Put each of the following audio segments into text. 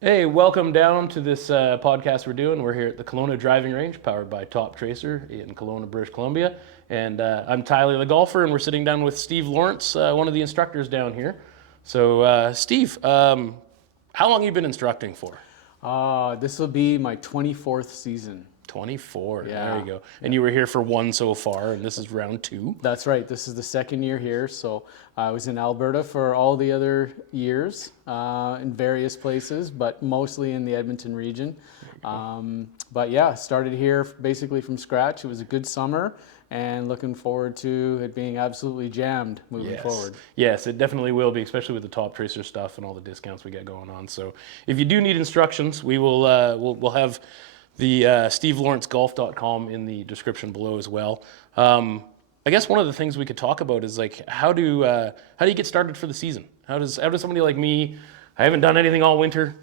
Hey, welcome down to this podcast we're doing. We're here at the Kelowna Driving Range, powered by Top Tracer in Kelowna, British Columbia. And I'm Tyler the golfer, and we're sitting down with Steve Lawrence, one of the instructors down here. So, Steve, how long have you been instructing for? This will be my 24th season. 24. There Yeah, you go. And you were here for one so far, and this is round two. that's right. This is the second year here. So I was in Alberta for all the other years in various places, but mostly in the Edmonton region. But yeah, started here basically from scratch. It was a good summer and looking forward to it being absolutely jammed moving Yes. forward. Yes, it definitely will be, especially with the Top Tracer stuff and all the discounts we got going on. So, if you do need instructions, we will we'll have the stevelawrencegolf.com in the description below as well. I guess one of the things we could talk about is like how do you get started for the season? How does somebody like me, I haven't done anything all winter,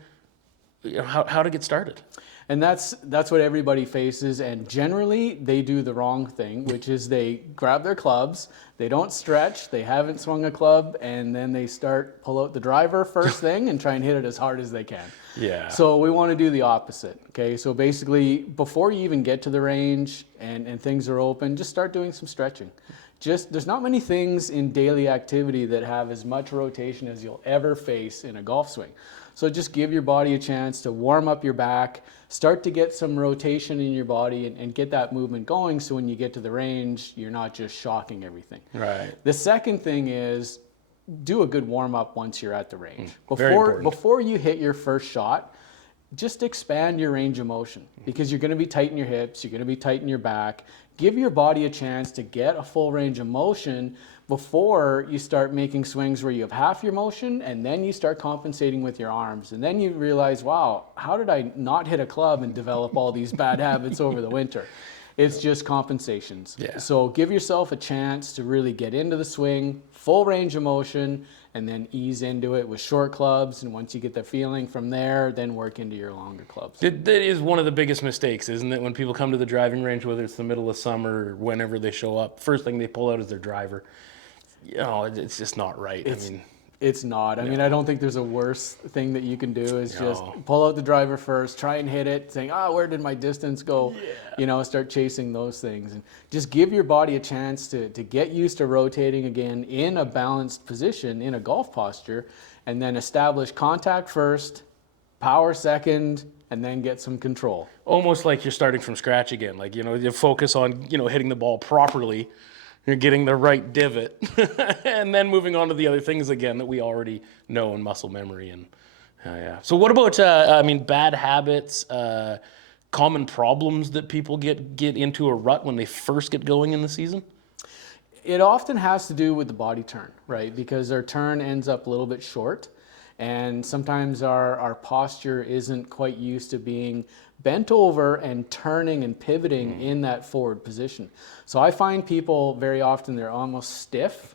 how to get started? And that's what everybody faces, and generally they do the wrong thing, which is they grab their clubs, they don't stretch, they haven't swung a club, and then they pull out the driver first thing and try and hit it as hard as they can. Yeah. So we want to do the opposite. Okay, so basically before you even get to the range and things are open, just start doing some stretching. There's not many things in daily activity that have as much rotation as you'll ever face in a golf swing. So just give your body a chance to warm up your back, start to get some rotation in your body and get that movement going, so when you get to the range, you're not just shocking everything. Right. The second thing is do a good warm up once you're at the range. Very important. Before you hit your first shot, just expand your range of motion, because you're going to be tight in your hips, you're going to be tight in your back. Give your body a chance to get a full range of motion before you start making swings where you have half your motion, and then you start compensating with your arms. And then you realize, wow, how did I not hit a club and develop all these bad habits over the winter? It's just compensations. Yeah. So give yourself a chance to really get into the swing, full range of motion, and then ease into it with short clubs. And once you get the feeling from there, then work into your longer clubs. That is one of the biggest mistakes, isn't it? When people come to the driving range, whether it's the middle of summer or whenever they show up, first thing they pull out is their driver. It's just not right. It's not. I mean, I don't think there's a worse thing that you can do is just No. pull out the driver first, try and hit it, saying, where did my distance go? Yeah. Start chasing those things. And just give your body a chance to get used to rotating again in a balanced position, in a golf posture, and then establish contact first, power second, and then get some control. Almost like you're starting from scratch again. Like, you focus on, hitting the ball properly. You're getting the right divot, and then moving on to the other things again that we already know in muscle memory. And yeah. So what about bad habits, common problems that people get into a rut when they first get going in the season? It often has to do with the body turn, right? Because our turn ends up a little bit short, and sometimes our posture isn't quite used to being bent over and turning and pivoting in that forward position. So I find people very often they're almost stiff,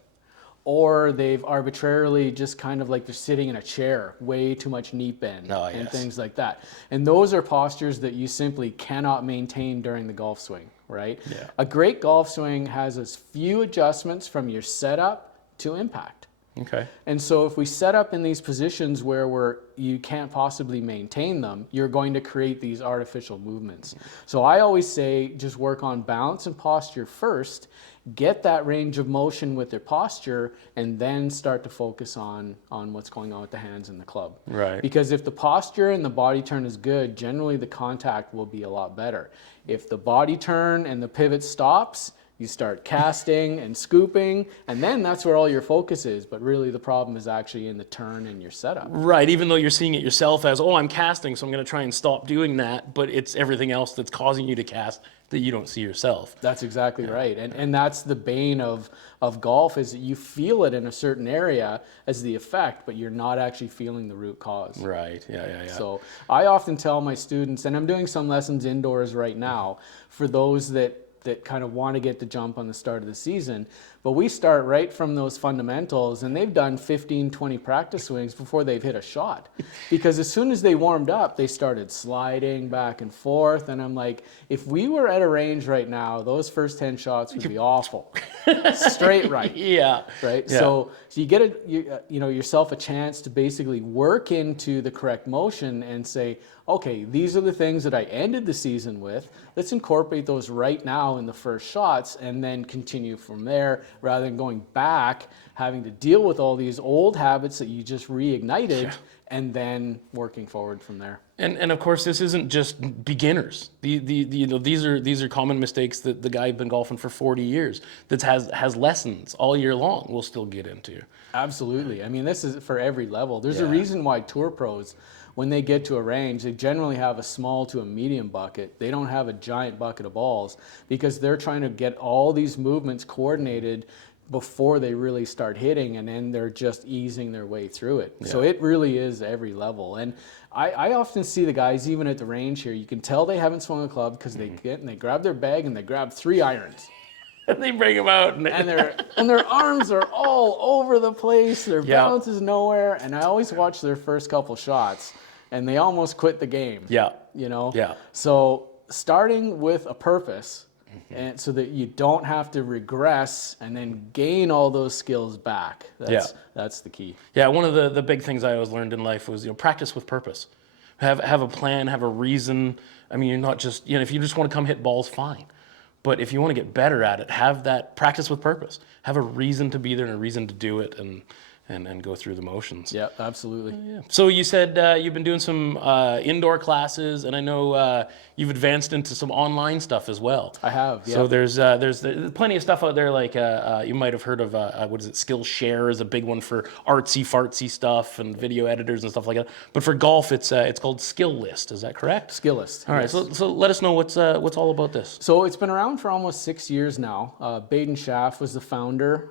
or they've arbitrarily just kind of like they're sitting in a chair, way too much knee bend and Yes. things like that. And those are postures that you simply cannot maintain during the golf swing, right? Yeah. A great golf swing has as few adjustments from your setup to impact. Okay. And so if we set up in these positions where you can't possibly maintain them, you're going to create these artificial movements. So I always say just work on balance and posture first, get that range of motion with their posture, and then start to focus on what's going on with the hands and the club. Right. Because if the posture and the body turn is good, generally the contact will be a lot better. If the body turn and the pivot stops, you start casting and scooping, and then that's where all your focus is. But really the problem is actually in the turn and your setup. Right, even though you're seeing it yourself as, I'm casting, so I'm going to try and stop doing that, but it's everything else that's causing you to cast that you don't see yourself. That's exactly right. And that's the bane of golf, is that you feel it in a certain area as the effect, but you're not actually feeling the root cause. Right, yeah. So I often tell my students, and I'm doing some lessons indoors right now, for those that kind of want to get the jump on the start of the season, But we start right from those fundamentals, and they've done 15, 20 practice swings before they've hit a shot. Because as soon as they warmed up, they started sliding back and forth. And I'm like, if we were at a range right now, those first 10 shots would be awful. Straight right. Yeah. Right. Yeah. So you get yourself a chance to basically work into the correct motion and say, okay, these are the things that I ended the season with. Let's incorporate those right now in the first shots and then continue from there, rather than going back, having to deal with all these old habits that you just reignited, and then working forward from there. And of course, this isn't just beginners. These are common mistakes that the guy who's been golfing for 40 years that has lessons all year long will still get into. Absolutely. I mean, this is for every level. There's a reason why tour pros, when they get to a range, they generally have a small to a medium bucket. They don't have a giant bucket of balls, because they're trying to get all these movements coordinated before they really start hitting, and then they're just easing their way through it. So it really is every level. And I often see the guys, even at the range here, you can tell they haven't swung a club because they get and they grab their bag and they grab 3 irons. And they bring them out. And their arms are all over the place. Their balance is nowhere. And I always watch their first couple shots, and they almost quit the game. Yeah. You know? Yeah. So starting with a purpose, and so that you don't have to regress and then gain all those skills back. That's the key. Yeah, one of the big things I always learned in life was, practice with purpose. Have a plan, have a reason. I mean, you're not just, if you just want to come hit balls, fine. But if you want to get better at it, have that practice with purpose. Have a reason to be there and a reason to do it, and go through the motions. Yeah, absolutely. Yeah. So you said you've been doing some indoor classes, and I know you've advanced into some online stuff as well. I have, yeah. So there's plenty of stuff out there, like you might have heard of, what is it, Skillshare is a big one for artsy-fartsy stuff and video editors and stuff like that. But for golf, it's called Skill List. Is that correct? Skill List. All right, so let us know what's all about this. So it's been around for almost 6 years now. Baden Schaff was the founder.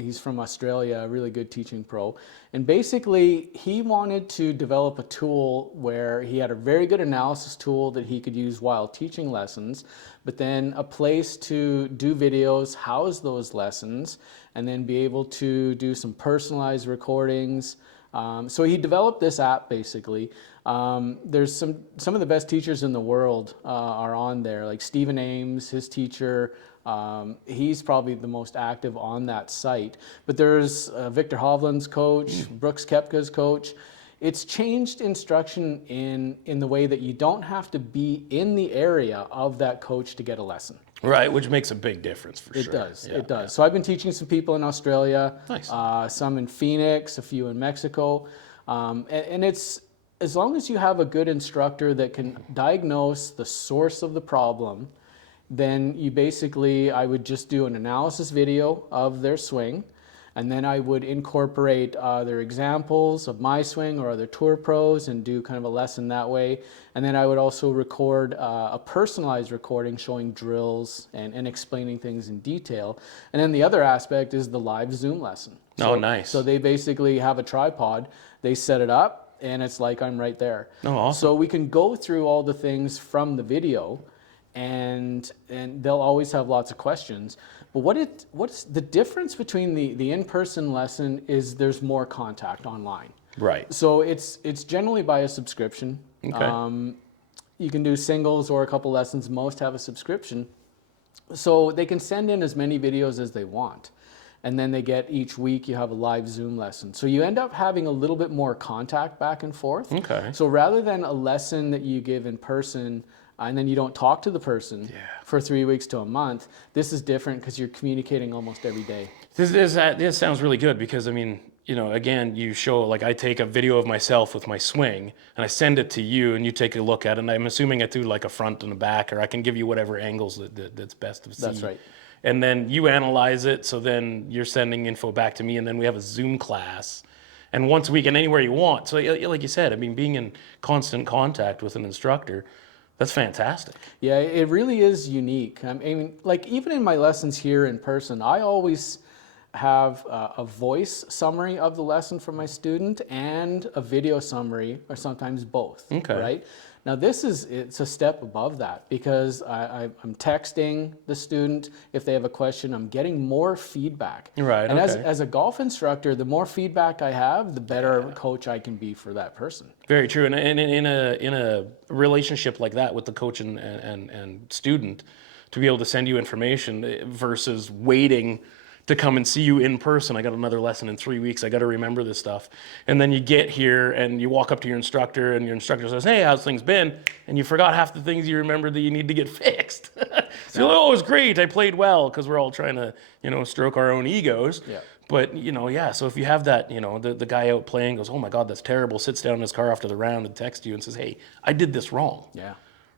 He's from Australia, a really good teaching pro. And basically, he wanted to develop a tool where he had a very good analysis tool that he could use while teaching lessons, but then a place to do videos, house those lessons, and then be able to do some personalized recordings. So he developed this app basically. There's some of the best teachers in the world are on there, like Stephen Ames, his teacher. He's probably the most active on that site. But there's Victor Hovland's coach, Brooks Koepka's coach. It's changed instruction in the way that you don't have to be in the area of that coach to get a lesson. Right, which makes a big difference for sure. It does, Yeah, it does. So I've been teaching some people in Australia, Nice. Some in Phoenix, a few in Mexico. And it's, as long as you have a good instructor that can diagnose the source of the problem, then you basically, I would just do an analysis video of their swing, and then I would incorporate their examples of my swing or other tour pros and do kind of a lesson that way. And then I would also record a personalized recording showing drills and explaining things in detail. And then the other aspect is the live Zoom lesson. Oh, nice. So they basically have a tripod, they set it up, and it's like I'm right there. Oh, awesome. So we can go through all the things from the video, and they'll always have lots of questions. But what's the difference between the in-person lesson is there's more contact online. Right. So it's generally by a subscription. Okay. You can do singles or a couple lessons. Most have a subscription. So they can send in as many videos as they want. And then they get each week you have a live Zoom lesson. So you end up having a little bit more contact back and forth. Okay. So rather than a lesson that you give in person and then you don't talk to the person for 3 weeks to a month, this is different because you're communicating almost every day. This sounds really good because, I mean, again, you show, like, I take a video of myself with my swing and I send it to you and you take a look at it, and I'm assuming I do like a front and a back, or I can give you whatever angles that's best to see. That's right. And then you analyze it, so then you're sending info back to me, and then we have a Zoom class. And once a week and anywhere you want. So like you said, I mean, being in constant contact with an instructor, that's fantastic. Yeah, it really is unique. I mean, like even in my lessons here in person, I always have a voice summary of the lesson from my student and a video summary, or sometimes both. Okay. Right? Now it's a step above that, because I'm texting the student if they have a question. I'm getting more feedback. Right, And okay. as a golf instructor, the more feedback I have, the better coach I can be for that person. Very true. And in a relationship like that with the coach and student, to be able to send you information versus waiting to come and see you in person. I got another lesson in 3 weeks. I got to remember this stuff. And then you get here and you walk up to your instructor and your instructor says, hey, how's things been? And you forgot half the things you remembered that you need to get fixed. So you're like, oh, it was great. I played well, because we're all trying to, stroke our own egos. Yeah. But, so if you have that, the guy out playing goes, oh my God, that's terrible, sits down in his car after the round and texts you and says, hey, I did this wrong. Yeah.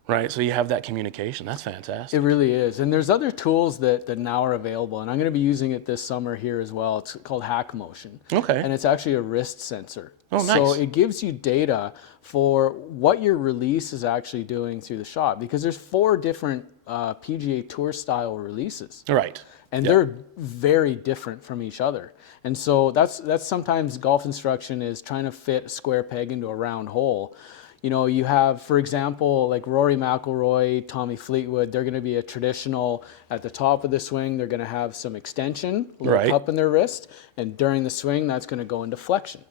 Right, so you have that communication. That's fantastic. It really is. And there's other tools that now are available, and I'm going to be using it this summer here as well. It's called Hack Motion. Okay. And it's actually a wrist sensor. Oh, nice. So it gives you data for what your release is actually doing through the shot, because there's 4 different PGA Tour style releases. Right. And they're very different from each other. And so that's sometimes golf instruction is trying to fit a square peg into a round hole. You have, for example, like Rory McIlroy, Tommy Fleetwood, they're going to be a traditional at the top of the swing. They're going to have some extension, a little cup in their wrist. And during the swing, that's going to go into flexion.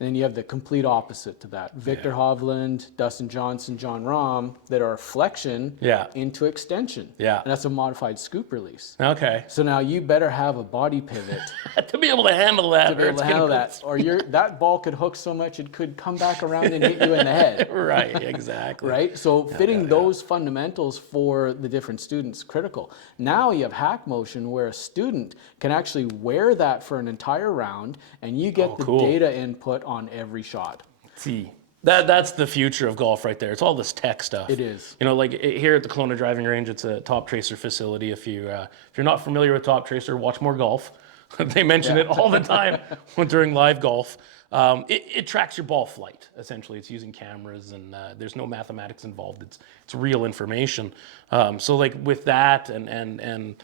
And then you have the complete opposite to that. Victor Hovland, Dustin Johnson, John Rahm, that are flexion into extension. Yeah. And that's a modified scoop release. Okay. So now you better have a body pivot to be able to handle that. to be able to handle that. Or that ball could hook so much it could come back around and hit you in the head. Right, exactly. Right? So fitting those fundamentals for the different students critical. Now you have Hack Motion, where a student can actually wear that for an entire round, and you get the data input on every shot. See, that's the future of golf right there. It's all this tech stuff. It is. Like here at the Kelowna Driving Range, it's a Top Tracer facility. If you're not familiar with Top Tracer, watch more golf. They mention it all the time during live golf. It tracks your ball flight. Essentially, it's using cameras, and there's no mathematics involved. It's real information. So like with that and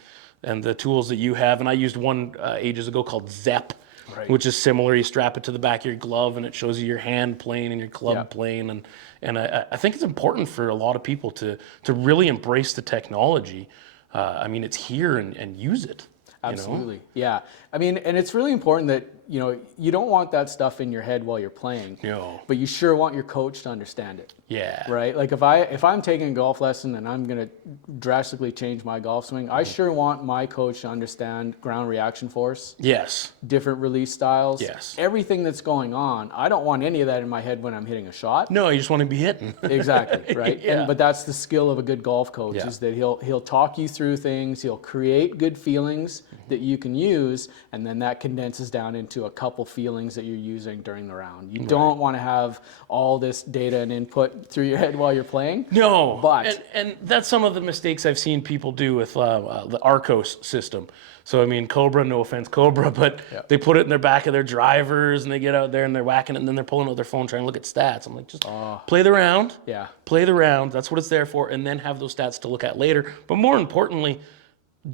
the tools that you have, and I used one ages ago called Zep. Right. Which is similar. You strap it to the back of your glove, and it shows you your hand plane and your club plane. And I think it's important for a lot of people to really embrace the technology. It's here and use it. Absolutely. Yeah. And it's really important that, you don't want that stuff in your head while you're playing. No. But you sure want your coach to understand it. Yeah. Right? Like if I'm taking a golf lesson and I'm going to drastically change my golf swing, I sure want my coach to understand ground reaction force. Yes. Different release styles. Yes. Everything that's going on. I don't want any of that in my head when I'm hitting a shot. No, you just want to be hitting. Exactly. Right. Yeah. But that's the skill of a good golf coach, is that he'll talk you through things. He'll create good feelings that you can use, and then that condenses down into a couple feelings that you're using during the round. You don't want to have all this data and input through your head while you're playing. No, but and that's some of the mistakes I've seen people do with the Arcos system. So Cobra, no offense, Cobra, but they put it in their back of their drivers, and they get out there and they're whacking it, and then they're pulling out their phone trying to look at stats. I'm like, just play the round. Yeah. Play the round. That's what it's there for, and then have those stats to look at later. But more importantly,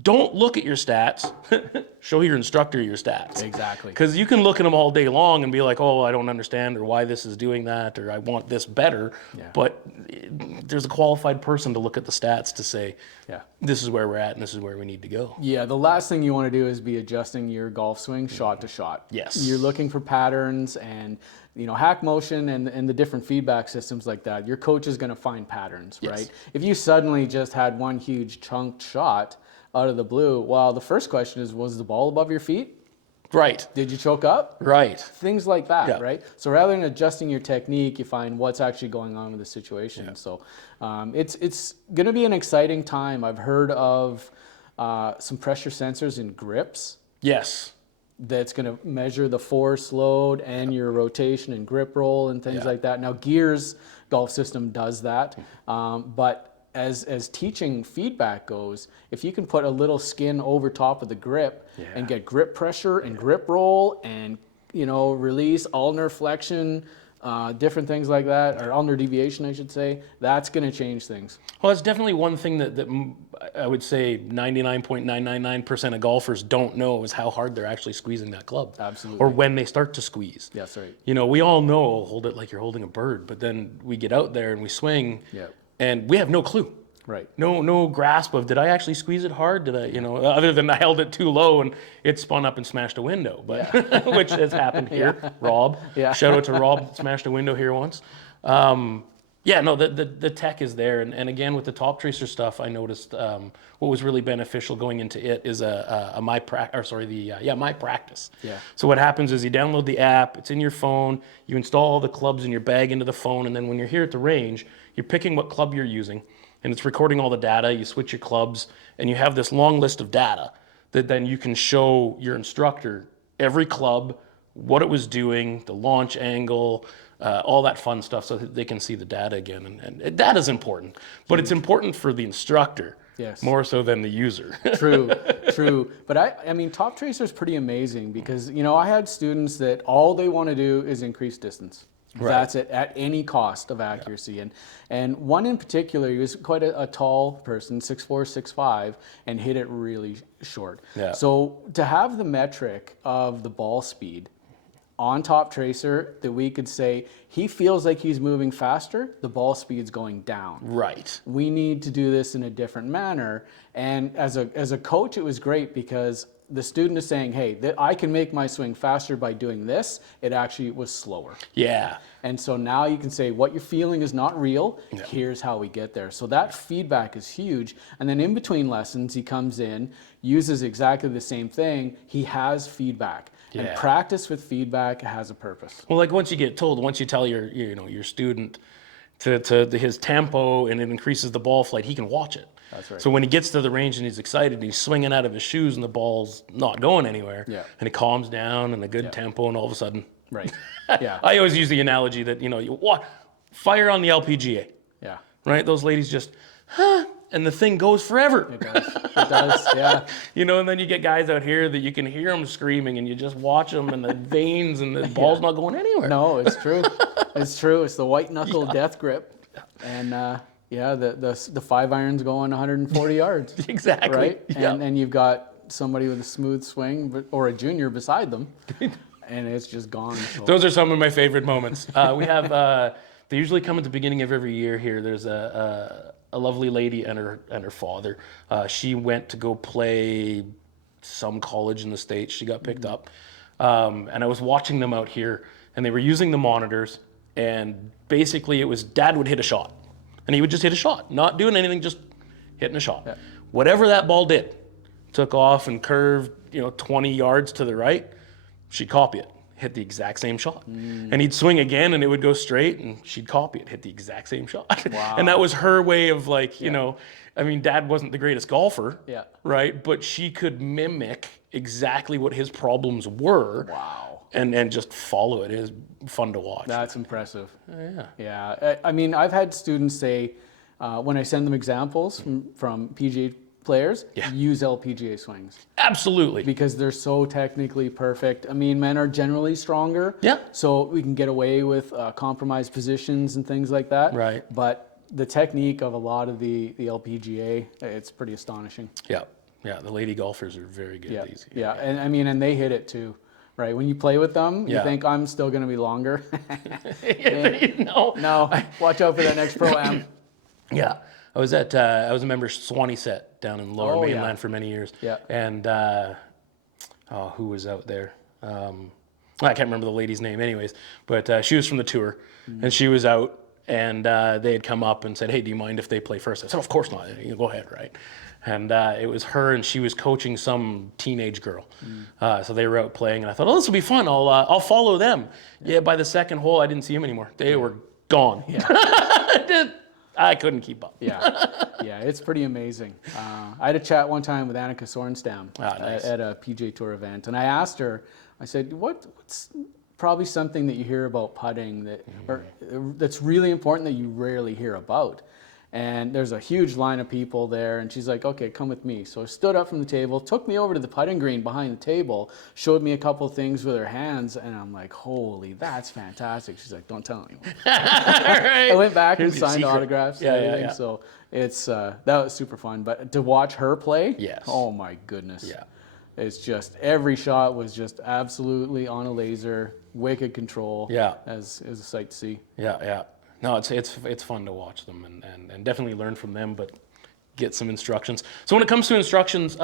don't look at your stats. Show your instructor your stats. Exactly. Because you can look at them all day long and be like, oh, I don't understand, or why this is doing that, or I want this better. Yeah. But there's a qualified person to look at the stats to say, this is where we're at and this is where we need to go. Yeah, the last thing you want to do is be adjusting your golf swing shot to shot. Yes. You're looking for patterns, and Hack Motion and the different feedback systems like that. Your coach is going to find patterns, right? If you suddenly just had one huge chunked shot out of the blue, well, the first question is, was the ball above your feet? Right. Did you choke up? Right. Things like that, right? So rather than adjusting your technique, you find what's actually going on with the situation. Yeah. So it's going to be an exciting time. I've heard of some pressure sensors in grips. Yes. That's going to measure the force, load, and your rotation and grip roll and things like that. Now, Gear's golf system does that, but as teaching feedback goes, if you can put a little skin over top of the grip and get grip pressure and grip roll and release, ulnar flexion, different things like that, or ulnar deviation, I should say, that's going to change things. Well, it's definitely one thing that I would say 99.999% of golfers don't know is how hard they're actually squeezing that club. Absolutely. Or when they start to squeeze. That's right. You know, we all know, hold it like you're holding a bird, but then we get out there and we swing, Yeah. and we have no clue. Right. No grasp of, did I actually squeeze it hard? Did I, you know, other than I held it too low and it spun up and smashed a window, but which has happened here. Yeah. Rob, Yeah. shout out to Rob, smashed a window here once. Yeah, no, the tech is there, and again with the top tracer stuff, I noticed what was really beneficial going into it is My Practice. Yeah. So what happens is you download the app, it's in your phone, you install all the clubs in your bag into the phone, and then when you're here at the range, you're picking what club you're using, and it's recording all the data. You switch your clubs, and you have this long list of data that then you can show your instructor every club, what it was doing, the launch angle, all that fun stuff, so that they can see the data again. And data's important, but it's important for the instructor, Yes. more so than the user. True. But I mean, Top Tracer is pretty amazing because, you know, I had students that all they want to do is increase distance. Right. That's it, at any cost of accuracy. And one in particular, he was quite a tall person, 6'4", 6'5", and hit it really short. Yeah. So to have the metric of the ball speed on Top Tracer, that we could say he feels like he's moving faster, the ball speed's going down. Right. We need to do this in a different manner. And as a coach, it was great because the student is saying, hey, I can make my swing faster by doing this. It actually was slower. Yeah. And so now you can say what you're feeling is not real. Yeah. Here's how we get there. So that feedback is huge. And then in between lessons, he comes in, uses exactly the same thing. He has feedback. Yeah. And practice with feedback has a purpose. Well, like once you tell your student to his tempo and it increases the ball flight, he can watch it. That's right. So when he gets to the range and he's excited and he's swinging out of his shoes and the ball's not going anywhere, Yeah. and it calms down and a good tempo, and all of a sudden, Right. Yeah. I always use the analogy that fire on the LPGA, Yeah. right? Those ladies just, and the thing goes forever. It does. It does. Yeah. And then you get guys out here that you can hear them screaming, and you just watch them, and the veins and the ball's not going anywhere. No, it's true. It's true. It's the white knuckle death grip. And the 5-iron's going 140 yards. Exactly. Right? Yeah. And you've got somebody with a smooth swing or a junior beside them, and it's just gone. So. Those are some of my favorite moments. We have, they usually come at the beginning of every year here. There's a lovely lady and her father. She went to go play some college in the States. She got picked up. And I was watching them out here, and they were using the monitors, and basically it was dad would hit a shot. And he would just hit a shot, not doing anything, just hitting a shot. Yeah. Whatever that ball did, took off and curved, 20 yards to the right, she'd copy it, hit the exact same shot. And he'd swing again and it would go straight, and she'd copy it, hit the exact same shot. Wow. And that was her way of dad wasn't the greatest golfer, Yeah. right? But she could mimic exactly what his problems were. Wow. And just follow it. It is fun to watch. That's impressive. Yeah. Yeah. I mean, I've had students say, when I send them examples from PGA players, use LPGA swings. Absolutely. Because they're so technically perfect. I mean, men are generally stronger. Yeah. So we can get away with compromised positions and things like that. Right. But the technique of a lot of the LPGA, it's pretty astonishing. Yeah. Yeah. The lady golfers are very good Yeah. at these. Yeah. And I mean, and they hit it too. Right, when you play with them, you think I'm still going to be longer. No, watch out for that next pro-am. Yeah, I was a member of Swanee Set down in Lower Mainland yeah. for many years. Yeah. And who was out there? I can't remember the lady's name, anyways. But she was from the tour, and she was out, and they had come up and said, "Hey, do you mind if they play first?" I said, "Of course not. You go ahead, right?" And it was her, and she was coaching some teenage girl. So they were out playing, and I thought, "Oh, this will be fun. I'll follow them." Yeah. By the second hole, I didn't see them anymore. They were gone. Yeah. I couldn't keep up. Yeah, it's pretty amazing. I had a chat one time with Annika Sorenstam nice. at a PGA Tour event, and I asked her, I said, what's probably something that you hear about putting that's really important that you rarely hear about? And there's a huge line of people there, and she's like, okay, come with me. So I stood up from the table, took me over to the putting green behind the table, showed me a couple things with her hands, and I'm like, holy, that's fantastic. She's like, don't tell anyone. I went back and signed autographs and everything. Yeah. So it's that was super fun. But to watch her play, yes. Oh my goodness. Yeah. It's just every shot was just absolutely on a laser, wicked control. Yeah. As a sight to see. Yeah, yeah. No, it's fun to watch them and definitely learn from them, but get some instructions. So when it comes to instructions,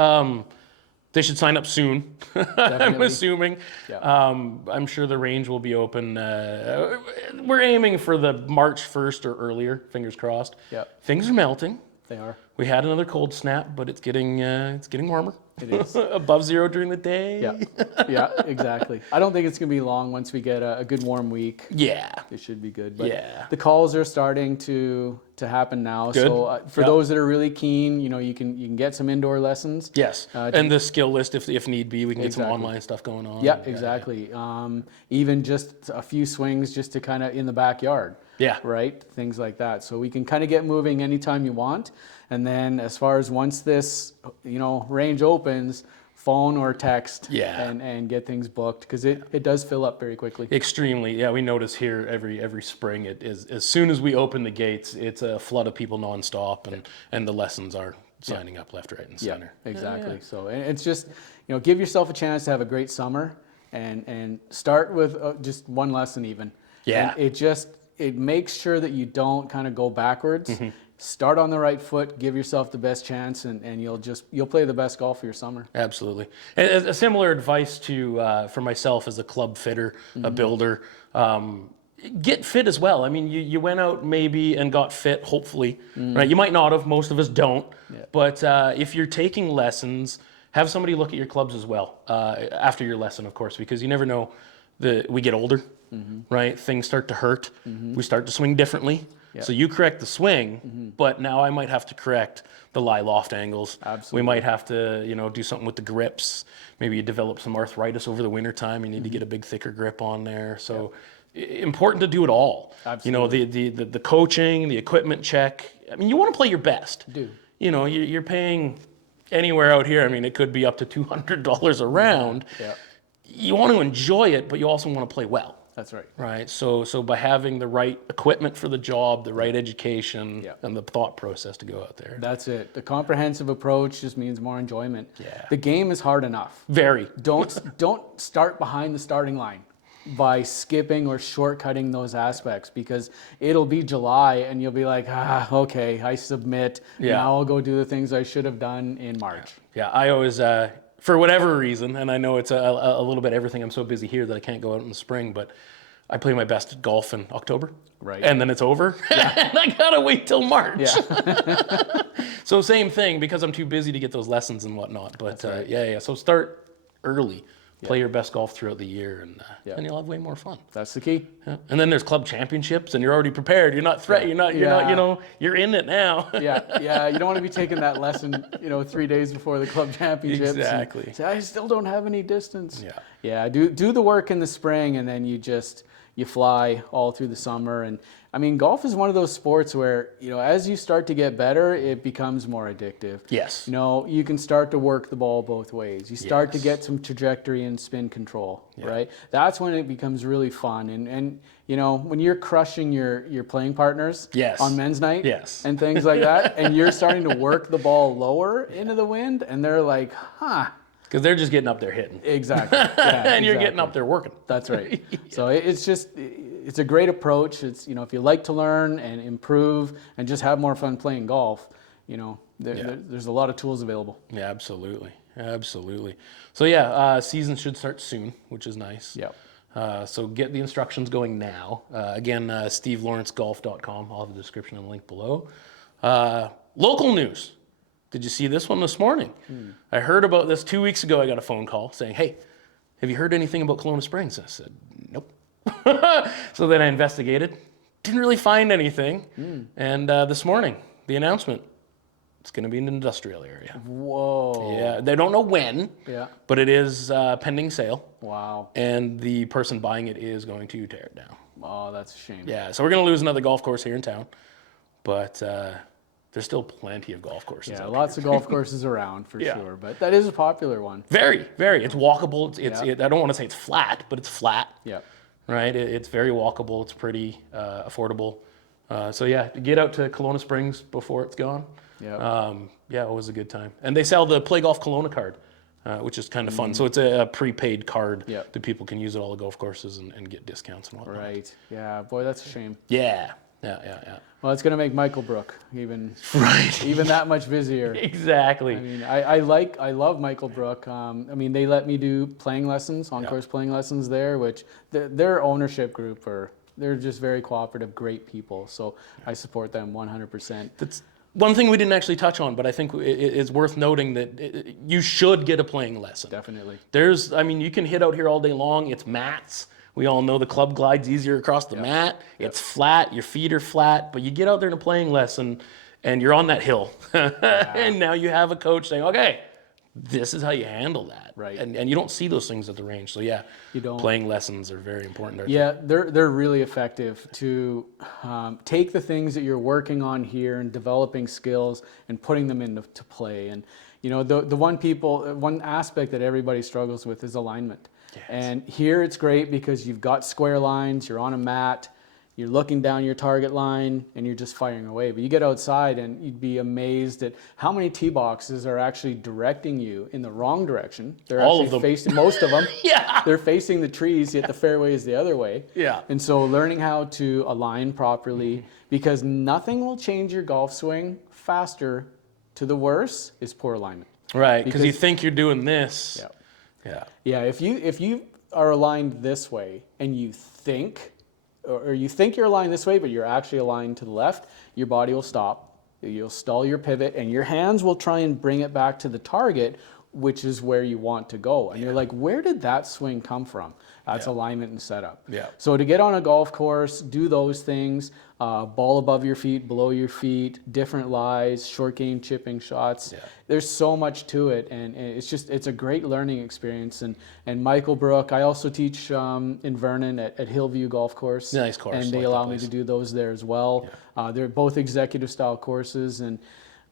they should sign up soon. I'm assuming. Yeah. I'm sure the range will be open. We're aiming for the March 1st or earlier. Fingers crossed. Yeah. Things are melting. They are. We had another cold snap, but it's getting warmer. It is. Above zero during the day. Yeah, yeah, exactly. I don't think it's going to be long once we get a good warm week. Yeah. It should be good. But the calls are starting to happen now. Good. So for those that are really keen, you can get some indoor lessons. Yes. And the skill list, if need be, we can get some online stuff going on. Yeah, exactly. Even just a few swings just to kind of in the backyard. Yeah. Right? Things like that. So we can kind of get moving anytime you want. And then as far as once this, range opens, phone or text and get things booked because it does fill up very quickly. Extremely. Yeah, we notice here every spring it is as soon as we open the gates, it's a flood of people nonstop and the lessons are signing up left, right, and center. Yeah, exactly. Yeah. So and it's just, give yourself a chance to have a great summer and start with just one lesson even. Yeah. And it makes sure that you don't kind of go backwards. Mm-hmm. Start on the right foot, give yourself the best chance, and you'll play the best golf of your summer. Absolutely. And a similar advice for myself as a club fitter, a builder, get fit as well. I mean, you went out maybe and got fit, hopefully, right? You might not have, most of us don't, but if you're taking lessons, have somebody look at your clubs as well after your lesson, of course, because you never know, we get older, right? Things start to hurt. We start to swing differently. Yep. So you correct the swing, but now I might have to correct the lie loft angles. Absolutely. We might have to, do something with the grips. Maybe you develop some arthritis over the winter time. You need to get a big, thicker grip on there. So important to do it all. Absolutely. The coaching, the equipment check. I mean, you want to play your best. Do. You're paying anywhere out here. I mean, it could be up to $200 a round. Yeah. You want to enjoy it, but you also want to play well. That's right. Right. So by having the right equipment for the job, the right education, and the thought process to go out there. That's it. The comprehensive approach just means more enjoyment. Yeah. The game is hard enough. Very. Don't start behind the starting line by skipping or shortcutting those aspects because it'll be July and you'll be like, okay, I submit. Yeah. Now I'll go do the things I should have done in March. Yeah. I always, for whatever reason, and I know it's a little bit everything, I'm so busy here that I can't go out in the spring, but I play my best golf in October. Right. And then it's over. Yeah. And I gotta wait till March. Yeah. So same thing, because I'm too busy to get those lessons and whatnot. But right. So start early. Play your best golf throughout the year, and you'll have way more fun. That's the key. Yeah. And then there's club championships, and you're already prepared. You're not you're in it now. Yeah. You don't want to be taking that lesson, 3 days before the club championships. Exactly. Say, I still don't have any distance. Yeah. Yeah. Do the work in the spring, and then you fly all through the summer. And I mean, golf is one of those sports where, as you start to get better, it becomes more addictive. Yes. You can start to work the ball both ways. You start to get some trajectory and spin control, right? That's when it becomes really fun. And when you're crushing your playing partners on men's night and things like that, and you're starting to work the ball lower into the wind, and they're like, because they're just getting up there hitting. Exactly. Yeah, and you're getting up there working. That's right. So it's a great approach. It's, if you like to learn and improve and just have more fun playing golf, there's a lot of tools available. Yeah, absolutely. Absolutely. So season should start soon, which is nice. Yeah. So get the instructions going now. Again, stevelawrencegolf.com. I'll have the description and link below. Local news. Did you see this one this morning? I heard about this 2 weeks ago. I got a phone call saying, hey, have you heard anything about Kelowna Springs? I said, nope. So then I investigated. Didn't really find anything. And this morning, the announcement, it's going to be in an industrial area. Whoa. Yeah, they don't know when, but it is pending sale. Wow. And the person buying it is going to tear it down. Oh, that's a shame. Yeah, so we're going to lose another golf course here in town. But there's still plenty of golf courses. Yeah, out lots of golf courses around for Yeah. sure, but that is a popular one. Very, very. It's walkable. Yeah. I don't want to say it's flat, but it's flat. Yeah. Right. It's very walkable. It's pretty affordable. So yeah, get out to Kelowna Springs before it's gone. Yeah. Yeah, it was a good time. And they sell the Play Golf Kelowna card, which is kind of fun. So it's a prepaid card Yeah. that people can use at all the golf courses and get discounts and whatnot. Right. Yeah. Boy, that's a shame. Yeah. Yeah. Well, it's going to make Michael Brook even Right. even that much busier. Exactly. I mean, I love Michael Brook. I mean, they let me do playing lessons, on-course playing lessons there, which their ownership group they're just very cooperative, great people. So I support them 100%. That's one thing we didn't actually touch on, but I think it's worth noting that you should get a playing lesson. Definitely. You can hit out here all day long. It's mats. We all know the club glides easier across the mat. It's flat. Your feet are flat. But you get out there in a playing lesson, and you're on that hill. And now you have a coach saying, okay, this is how you handle that. Right. And you don't see those things at the range. So yeah, You don't. playing lessons are very important. Yeah, they're really effective to take the things that you're working on here and developing skills and putting them into play. And you know, the one aspect that everybody struggles with is alignment. Yes. And here it's great because you've got square lines, you're on a mat, you're looking down your target line, and you're just firing away. But you get outside and you'd be amazed at how many tee boxes are actually directing you in the wrong direction. They're All actually of them. facing most of them. Yeah. They're facing the trees, yet the fairway is the other way. Yeah. And so learning how to align properly, because nothing will change your golf swing faster to the worse is poor alignment. Right, because you think you're doing this. Yeah. Yeah. Yeah, if you are aligned this way and you think you're aligned this way, but you're actually aligned to the left, your body will stop. You'll stall your pivot, and your hands will try and bring it back to the target, which is where you want to go. And you're like, where did that swing come from? That's alignment and setup. Yeah. So to get on a golf course, do those things, ball above your feet, below your feet, different lies, short game chipping shots. Yeah. There's so much to it, and it's a great learning experience. And Michael Brook, I also teach in Vernon at Hillview Golf Course. Nice course, And like they that allow me place. to do those there as well. They're both executive style courses, and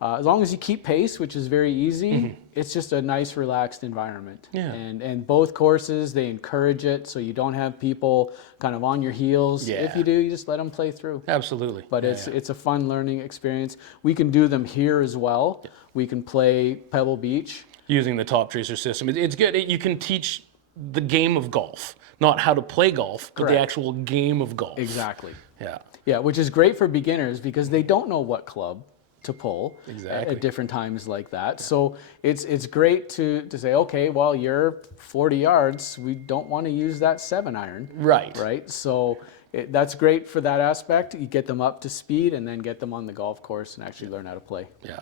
as long as you keep pace, which is very easy, it's just a nice, relaxed environment. Yeah. And both courses, they encourage it, so you don't have people kind of on your heels. Yeah. If you do, you just let them play through. Absolutely. But Yeah, it's a fun learning experience. We can do them here as well. We can play Pebble Beach. using the top tracer system. It's good. You can teach the game of golf, not how to play golf, but the Correct. actual game of golf. Exactly. Yeah. Yeah, which is great for beginners because they don't know what club to pull Exactly. at different times like that. So it's great to say, okay, well, you're 40 yards. We don't want to use that 7-iron. Right. Right. So that's great for that aspect. You get them up to speed and then get them on the golf course and actually learn how to play. Yeah.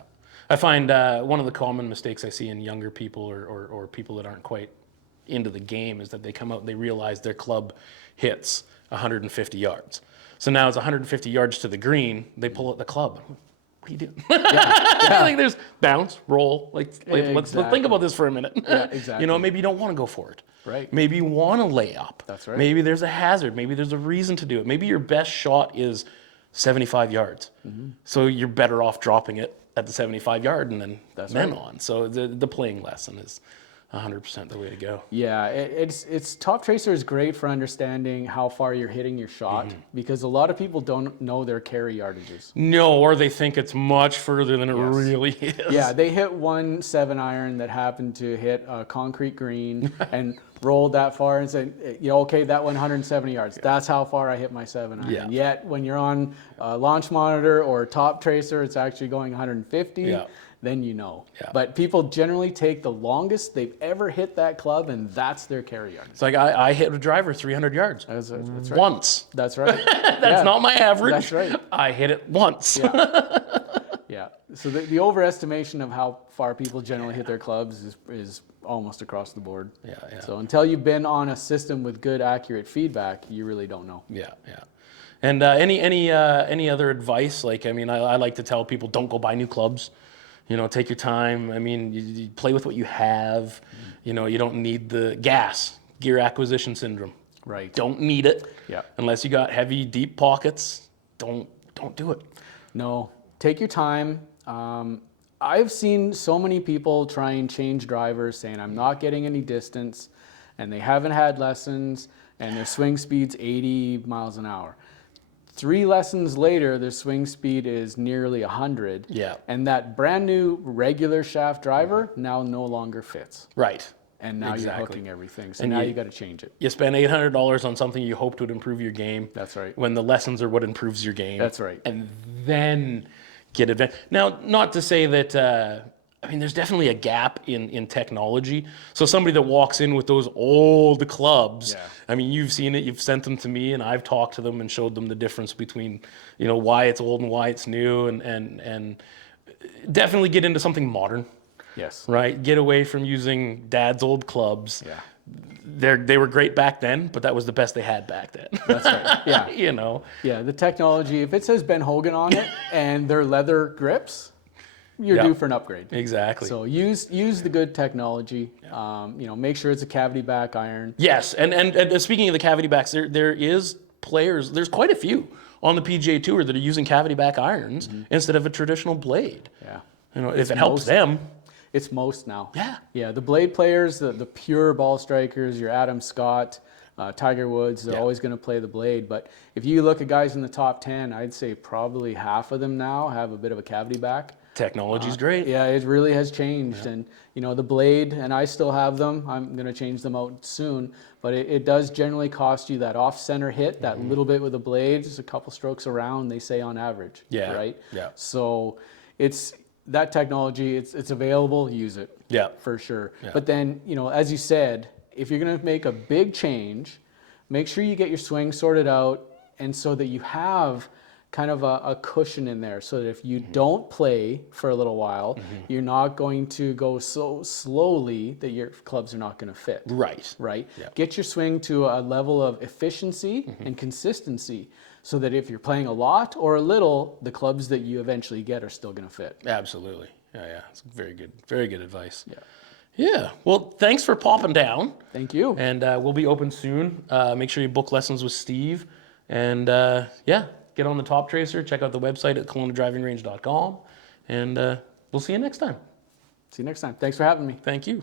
I find one of the common mistakes I see in younger people or people that aren't quite into the game is that they come out and they realize their club hits 150 yards. So now it's 150 yards to the green. They pull out the club. What are you doing? Like there's bounce, roll. Let's Exactly. think about this for a minute. Yeah, exactly. You know, maybe you don't want to go for it. Right. Maybe you want to lay up. That's right. Maybe there's a hazard. Maybe there's a reason to do it. Maybe your best shot is 75 yards. So you're better off dropping it at the 75 yard and then right. on. So the playing lesson is 100% the way to go. Yeah, it's Top Tracer is great for understanding how far you're hitting your shot because a lot of people don't know their carry yardages. No, or they think it's much further than it really is. Yeah, they hit one 7-iron that happened to hit a concrete green and rolled that far and said, okay, that went 170 yards. That's how far I hit my 7-iron. Yeah. Yet when you're on Launch Monitor or Top Tracer, it's actually going 150. Yeah. Then you know. Yeah. But people generally take the longest they've ever hit that club, and that's their carry yard. It's like I hit a driver 300 yards That's right. once. That's right. That's not my average. That's right. I hit it once. Yeah. So the overestimation of how far people generally hit their clubs is almost across the board. Yeah. So until you've been on a system with good, accurate feedback, you really don't know. Yeah. And any other advice? Like, I mean, I like to tell people, don't go buy new clubs. You know, take your time. I mean, you play with what you have. You know, you don't need the gear acquisition syndrome. Right. Don't need it. Yeah. Unless you got heavy, deep pockets, don't do it. No. take your time. I've seen so many people try and change drivers saying, I'm not getting any distance, and they haven't had lessons, and their swing speed's 80 miles an hour. 3 lessons later, their swing speed is nearly 100. Yeah. And that brand new regular shaft driver now no longer fits. Right. And now Exactly. you're hooking everything. So And now you- you got to change it. You spend $800 on something you hoped would improve your game. That's right. When the lessons are what improves your game. That's right. And then get advanced. Now, not to say that, I mean, there's definitely a gap in technology. So somebody that walks in with those old clubs, Yeah. I mean, you've seen it, you've sent them to me, and I've talked to them and showed them the difference between, you know, why it's old and why it's new, and definitely get into something modern. Yes. Right? Get away from using dad's old clubs. Yeah. They were great back then, but that was the best they had back then. That's right. Yeah. You know? Yeah. The technology, if it says Ben Hogan on it and they're leather grips, you're Yeah. due for an upgrade. Exactly. So use the good technology. You know, make sure it's a cavity back iron. Yes, and speaking of the cavity backs, there is players, there's quite a few on the PGA Tour that are using cavity back irons instead of a traditional blade. Yeah. You know, if it helps them. It's most now. Yeah. Yeah. The blade players, the pure ball strikers, your Adam Scott, Tiger Woods, they're always going to play the blade. But if you look at guys in the top 10, I'd say probably half of them now have a bit of a cavity back. Technology's great. Yeah, it really has changed. And, you know, the blade, and I still have them. I'm going to change them out soon. But it does generally cost you that off-center hit, that little bit with the blade, just a couple strokes around, they say on average. Yeah, Right? yeah. So it's that technology, it's available, use it. Yeah. For sure. Yeah. But then, you know, as you said, if you're going to make a big change, make sure you get your swing sorted out, and so that you have kind of a cushion in there, so that if you don't play for a little while, you're not going to go so slowly that your clubs are not going to fit. Right. Right? Yeah. Get your swing to a level of efficiency and consistency, so that if you're playing a lot or a little, the clubs that you eventually get are still going to fit. Absolutely. Yeah. It's very good advice. Yeah. Yeah. Well, thanks for popping down. Thank you. And we'll be open soon. Make sure you book lessons with Steve. And yeah, get on the Top Tracer. Check out the website at KelownaDrivingRange.com. And we'll see you next time. See you next time. Thanks for having me. Thank you.